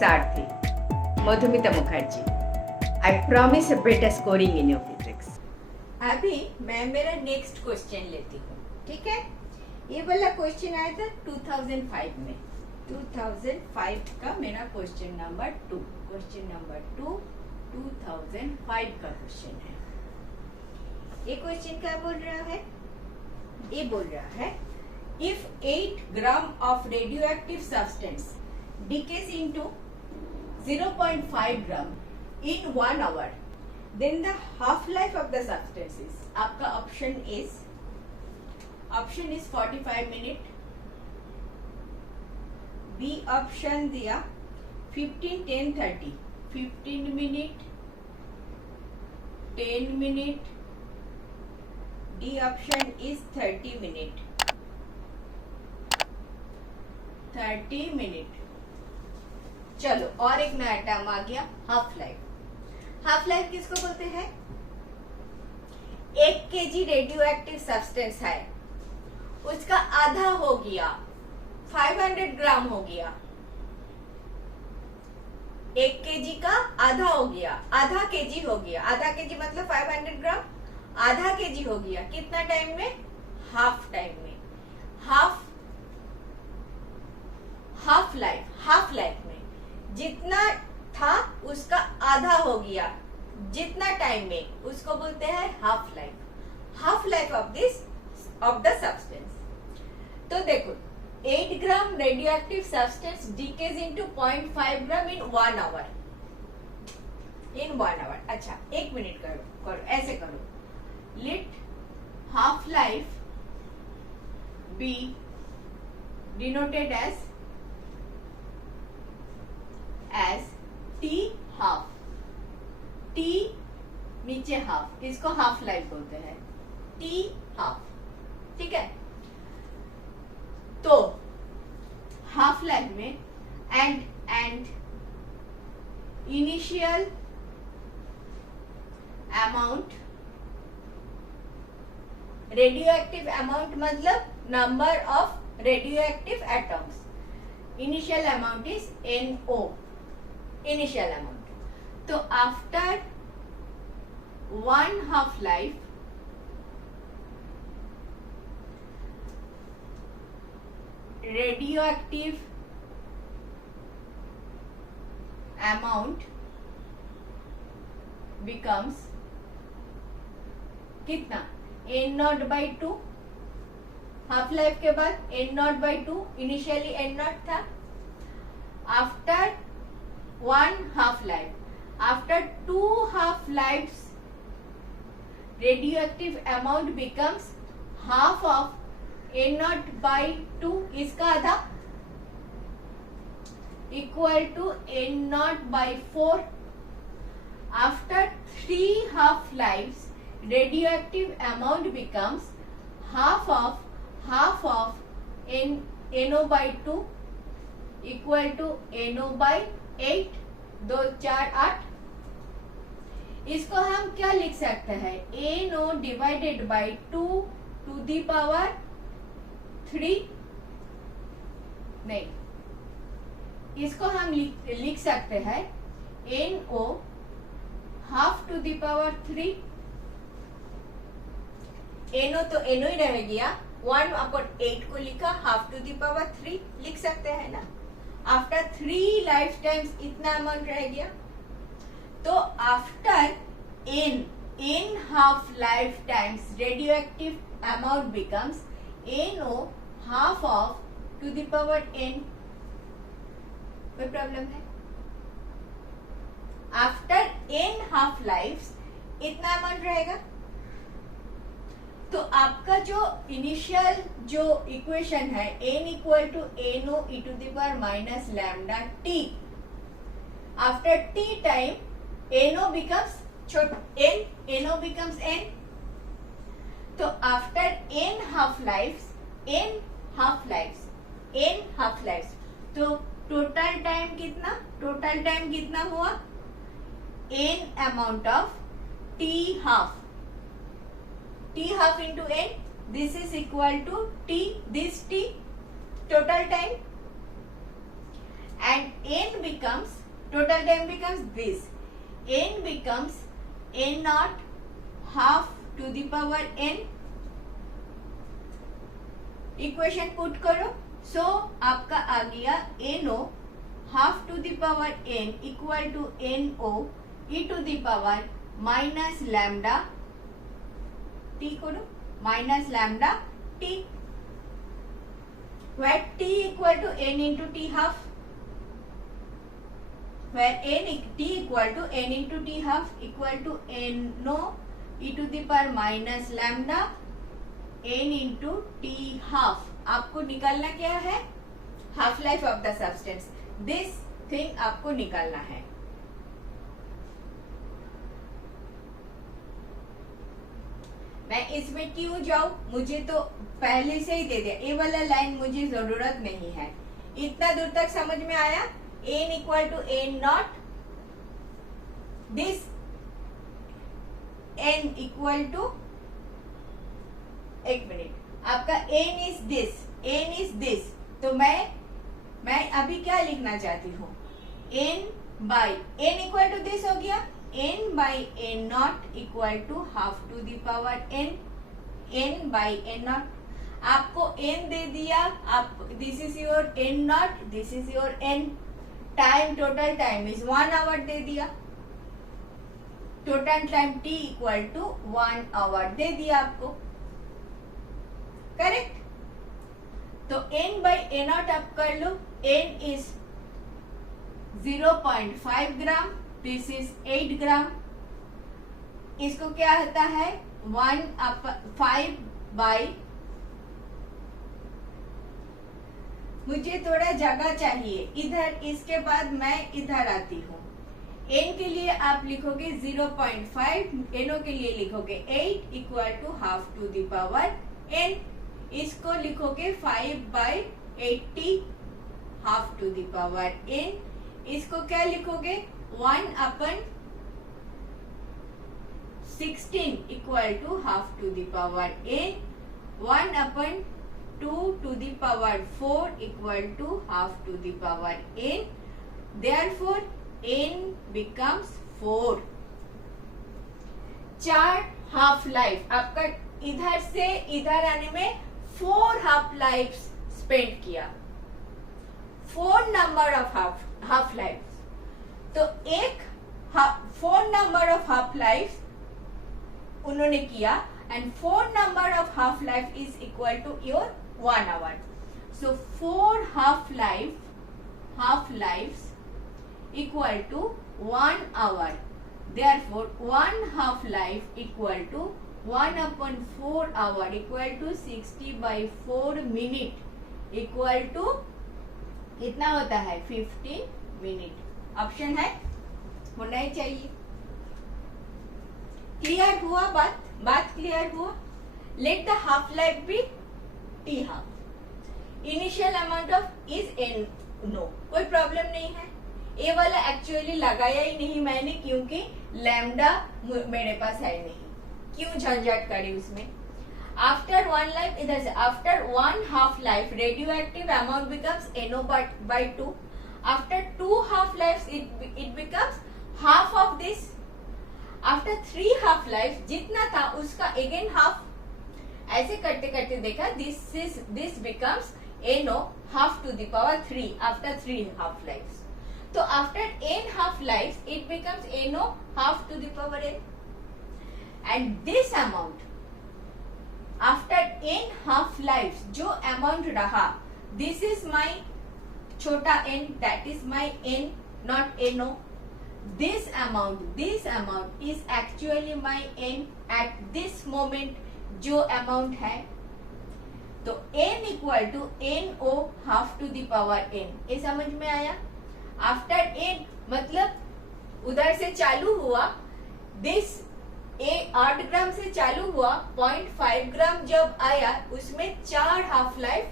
Sarthi, Madhumita Mukherjee. I promise a better scoring in your physics. अभी मैं मेरा next question लेती हूँ, ठीक है। ये वाला क्वेश्चन आया था 2005 में। 2005 का मेरा क्वेश्चन नंबर 2 2005 का क्वेश्चन है। ये क्वेश्चन क्या बोल रहा है? ये बोल रहा है if 8 gram of radioactive substance decays into 0.5 gram in 1 hour, then the half life of the substance is, आपका option is 45 minute, B option दिया 15, 10, 30, 15 minute, 10 minute, D option is 30 minute, 30 minute. चलो और एक नया टर्म आ गया, half life. Half life किसको बोलते हैं? 1 kg रेडियो एक्टिव सब्सटेंस है, उसका आधा हो गया, 500 ग्राम हो गया। 1 kg का आधा हो गया, आधा केजी हो गया। आधा केजी मतलब 500 ग्राम, आधा केजी हो गया। कितना टाइम में? हाफ टाइम में। हाफ लाइफ में जितना था उसका आधा हो गया, जितना टाइम में, उसको बोलते हैं half life of the substance. तो देखो 8 gram radio active substance decays into 0.5 gram in 1 hour. अच्छा 1 मिनट करो, ऐसे करो। Let half life be denoted as T half. T नीचे हाफ, इसको हाफ लाइफ बोलते हैं, टी हाफ, ठीक है। तो हाफ लाइफ में and initial amount, radio active amount मतलब number of radio active atoms. Initial amount is NO, initial amount. तो after 1 half life radioactive amount becomes कितना? N0/2। हाफ लाइफ के बाद N0/2, इनिशियली N0 था। After 1 half life, after 2 half lives, radioactive amount becomes half of N0/2, इसका आधा, equal to N0/4। After 3 half lives, radioactive amount becomes half of NO/2 equal to NO/8। 2 4 8। इसको हम क्या लिख सकते हैं? NO divided by 2 to the power 3। नहीं, इसको हम लिख सकते हैं NO half to the power 3। NO तो NO ही रह गया, 1/8 को लिखा, हाफ टू दी पावर 3 लिख सकते हैं ना। आफ्टर 3 लाइफ टाइम्स इतना अमाउंट रह गया। तो after in half lifetimes radioactive amount becomes NO half of to the power n। कोई प्रॉब्लम है? आफ्टर n हाफ लाइफ्स इतना अमाउंट रहेगा। तो आपका जो इनिशियल जो इक्वेशन है n equal to NO e to the power minus lambda t, आफ्टर t time NO becomes NO becomes n। तो आफ्टर n हाफ लाइफ्स, तो टोटल टाइम कितना हुआ? n amount of t half into n, this is equal to t, this t total time। and n becomes, total time becomes this, n becomes n naught half to the power n. Equation put करो, so आपका आ गया NO half to the power n equal to NO e to the power minus lambda t करो, minus lambda t, where t equal to n into t half, where t equal to n into t half equal to NO e to the power minus lambda n into t half. आपको निकालना क्या है? Half life of the substance. This thing आपको निकालना है. मैं इसमें क्यों जाऊं? मुझे तो पहले से ही दे दिया, ये वाला लाइन मुझे जरूरत नहीं है. इतना दूर तक समझ में आया? n equal to n not, this n equal to, एक मिनट, आपका n is this, n is this, तो मैं अभी क्या लिखना चाहती हूँ? n by n equal to this हो गया, n by n not equal to half to the power n, n by n not. आपको n दे दिया, आप this is your n not, this is your n. Time, total time is 1 hour दे दिया, total time t equal to 1 hour दे दिया आपको. Correct? तो n बाई a नॉट आप कर लो. n is 0.5 gram, this is 8 ग्राम. इसको क्या होता है? 5 बाई, मुझे थोड़ा जगह चाहिए इधर, इसके बाद मैं इधर आती हूँ. n के लिए आप लिखोगे 0.5, NO के लिए लिखोगे 8 equal to half to the power n. इसको लिखोगे 5 by 80 half to the power n. इसको क्या लिखोगे? 1 अपन 16 equal to half to the power n. 1 अपन 2 to the power 4 equal to half to the power n. Therefore, n becomes 4. 4 half life आपका इधर से इधर आने में 4 हाफ लाइफ स्पेंड किया. 4 नंबर ऑफ हाफ लाइफ, तो एक 4 नंबर ऑफ हाफ लाइफ उन्होंने किया, and 4 number of half life is equal to your 1 hour. So 4 half lives equal to 1 hour. Therefore 1 half life equal to 1 upon 4 hour equal to 60 by 4 minute equal to कितना होता है? 15 minute. Option है, होना ही चाहिए. Clear हुआ बात clear हुआ? Let the half life be T half. Initial amount of is N O, कोई प्रॉब्लम नहीं है. ए वाला एक्चुअली लगाया ही नहीं मैंने, क्योंकि लैम्डा मेरे पास है नहीं. क्यों झंझट करी उसमें? आफ्टर 1 लाइफ, इधर से after 1 half life radio active amount becomes NO by 2. After 2 half life it becomes half of this. After 3 half life जितना था उसका अगेन हाफ. ऐसे करते करते देखा this becomes NO half to the power 3 after 3 half life. तो after n half life it becomes NO half to the power n. And this amount after n half life जो amount रहा, this is my छोटा n, that is my n, not NO. This amount is actually my n at this moment जो amount है. तो n equal to NO half to the power n. ये समझ में आया? After n मतलब उधर से चालू हुआ, this 8 ग्राम से चालू हुआ, 0.5 ग्राम जब आया उसमें 4 हाफ लाइफ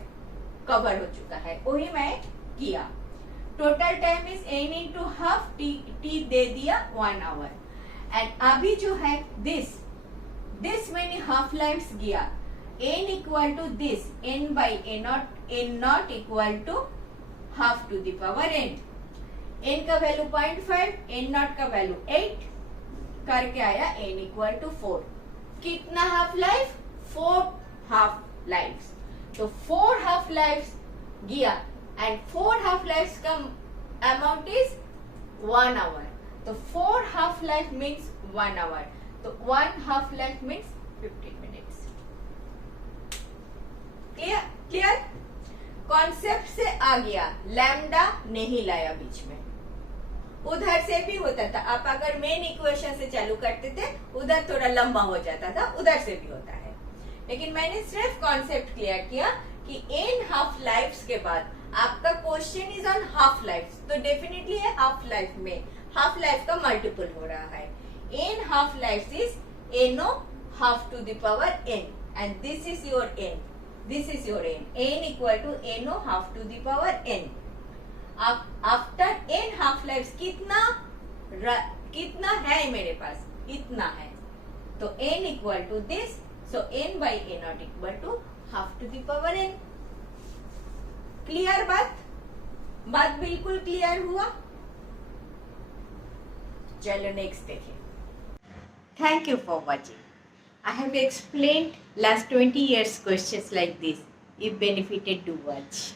कवर हो चुका है. वही मैं किया. Total time is n into half, t दे दिया 1 आवर. एंड अभी जो है दिस मैंने हाफ लाइफ गया. n equal to this n by n not equal to half to the power n। n का वैल्यू 0.5, n नॉट का value 8 करके आया n इक्वल टू 4। कितना हाफ लाइफ? 4 half life. तो 4 हाफ लाइफ गया and 4 half life का amount is 1 our. तो 4 half life means 1 our. तो 1 half life means 15 minutes. Clear? Clear? Concept से आ गया, लैम्डा नहीं लाया बीच में। उधर से भी होता था, आप अगर मेन इक्वेशन से चालू करते थे उधर थोड़ा लंबा हो जाता था, उधर से भी होता है। लेकिन मैंने सिर्फ कॉन्सेप्ट क्लियर किया कि n हाफ लाइफ्स के बाद आपका question is on half life, तो डेफिनेटली है हाफ लाइफ में हाफ लाइफ का मल्टीपल हो रहा है। n half life is no half to the power n and this is your n, this is your n, n equal to no half to the power n। After n half life कितना है मेरे पास? इतना है। तो n equal to this, so n by a not equal to half to the power n। Clear बात? बात बिल्कुल क्लियर हुआ? चलो नेक्स्ट देखिए। Thank you for watching. I have explained last 20 years questions like this. If benefited, do watch.